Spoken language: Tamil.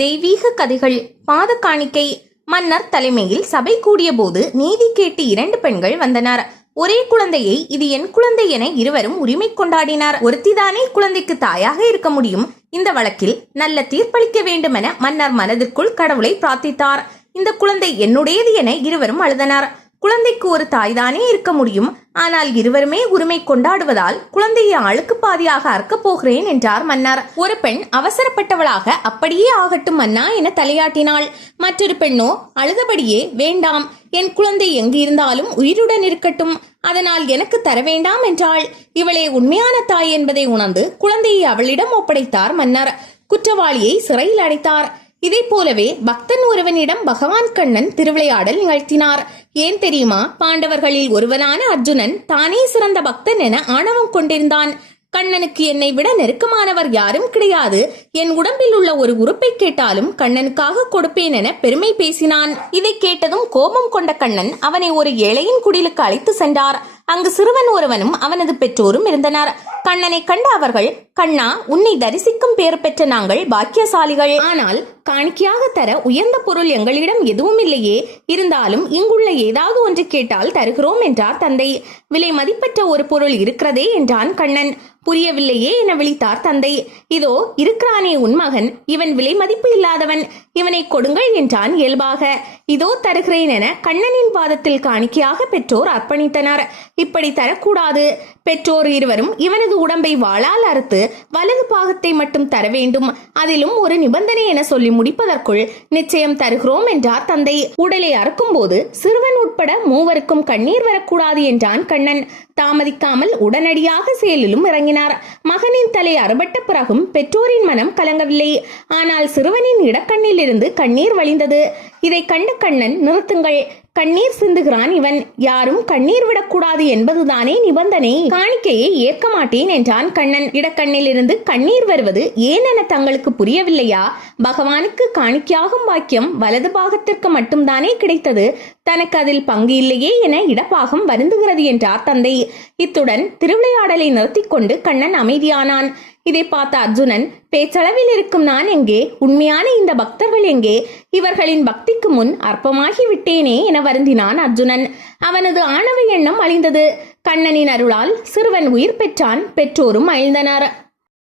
தெய்வீக கதைகள். பாத காணிக்கை. மன்னர் தலைமையில் சபை கூடிய போது நீதி கேட்டு 2 பெண்கள் வந்தனர். ஒரே குழந்தையை இது என் குழந்தை என இருவரும் உரிமை கொண்டாடினார். ஒருத்திதானே குழந்தைக்கு தாயாக இருக்க முடியும். இந்த வழக்கில் நல்ல தீர்ப்பளிக்க வேண்டுமென மன்னர் மனதிற்குள் கடவுளை பிரார்த்தித்தார். இந்த குழந்தை என்னுடையது என இருவரும் அழுதனர். குழந்தைக்கு ஒரு தாய்தானே இருக்க முடியும். ஆனால் இருவருமே உரிமை கொண்டாடுவதால் குழந்தையை ஆளுக்கு பாதியாக அறுக்கப் போகிறேன் என்றார் மன்னர். ஒரு பெண் அவசரப்பட்டவளாக அப்படியே ஆகட்டும் மன்னா என தலையாட்டினாள். மற்றொரு பெண்ணோ அழுதபடியே வேண்டாம், என் குழந்தை எங்கு இருந்தாலும் உயிருடன் இருக்கட்டும், அதனால் எனக்கு தர வேண்டாம் என்றாள். இவளே உண்மையான தாய் என்பதை உணர்ந்து குழந்தையை அவளிடம் ஒப்படைத்தார் மன்னர். குற்றவாளியை சிறையில் அடைத்தார். இதை போலவே பக்தன் ஒருவனிடம் பகவான் கண்ணன் திருவிளையாடல் நிகழ்த்தினார். ஏன் தெரியுமா? பாண்டவர்களில் ஒருவனான அர்ஜுனன் தானே சிறந்த பக்தன் என ஆணவம் கொண்டிருந்தான். கண்ணனுக்கு என்னை விட நெருக்கமானவர் யாரும் கிடையாது, என் உடம்பில் உள்ள ஒரு உறுப்பை கேட்டாலும் கண்ணனுக்காக கொடுப்பேன் என பெருமை பேசினான். இதை கேட்டதும் கோபம் கொண்ட கண்ணன் அவனை ஒரு ஏழையின் குடிலுக்கு அழைத்து சென்றார். அங்கு சிறுவன் ஒருவனும் அவனது பெற்றோரும் இருந்தனர். கண்ணனை கண்ட அவர்கள், கண்ணா, உன்னை தரிசிக்கும் பேறு பெற்ற நாங்கள் பாக்கியசாலிகள். ஆனால் காணிக்கையாக தர உயர்ந்த பொருள் எங்களிடம் எதுவும் இல்லையே. இருந்தாலும் இங்குள்ள ஏதாவது ஒன்று கேட்டால் தருகிறோம் என்றார் தந்தை. விலை மதிப்பற்ற ஒரு பொருள் இருக்கிறதே என்றான் கண்ணன். புரியவில்லையே என விழித்தார் தந்தை. இதோ இருக்கிறானே உன் மகன், இவன் விலை மதிப்பு இல்லாதவன், இவனை கொடுங்கள் என்றான் இயல்பாக. இதோ தருகிறேன் என கண்ணனின் பாதத்தில் காணிக்கையாக பெற்றோர் அர்ப்பணித்தனர். இப்படி தரக்கூடாது. பெற்றோர் இருவரும் இவனது உடம்பை வாளால் அறுத்து வலது பாகத்தை மட்டும் தர வேண்டும், அதிலும் ஒரு நிபந்தனை என சொல்லி முடிப்பதற்குள் நிச்சயம் தருகிறோம் என்றார் தந்தை. உடலை அறுக்கும் போது சிறுவன் உட்பட மூவருக்கும் கண்ணீர் வரக்கூடாது என்றான் கண்ணன். தாமதிக்காமல் உடனடியாக செயலிலும் இறங்கினார். மகனின் தலை அறுபட்ட பிறகும் பெற்றோரின் மனம் கலங்கவில்லை. ஆனால் சிறுவனின் இடக்கண்ணில் இருந்து கண்ணீர் வழிந்தது. இதை கண்ட கண்ணன், நிறுத்துங்கள், கண்ணீர் சிந்துகிறான் இவன், யாரும் கண்ணீர் விடக்கூடாது என்பதுதானே நிபந்தனை, காணிக்கையை ஏற்க மாட்டேன் என்றான் கண்ணன். இடக்கண்ணில் இருந்து கண்ணீர் வருவது ஏன் என தங்களுக்கு புரியவில்லையா? பகவானுக்கு காணிக்கையாகும் பாக்கியம் வலது பாகத்திற்கு மட்டும்தானே கிடைத்தது, தனக்கு அதில் பங்கு இல்லையே என இடப்பாகம் வருந்துகிறது என்றார் தந்தை. இத்துடன் திருவிளையாடலை நிறுத்தி கொண்டு கண்ணன் அமைதியானான். இதை பார்த்த அர்ஜுனன், பேச்சளவில் இருக்கும் நான் எங்கே, உண்மையான இந்த பக்தர்கள் எங்கே, இவர்களின் பக்திக்கு முன் அற்பமாகி விட்டேனே என வருந்தினான் அர்ஜுனன். அவனது ஆணவ எண்ணம் அழிந்தது. கண்ணனின் அருளால் சிறுவன் உயிர் பெற்றான். பெற்றோரும் அழிந்தனர்.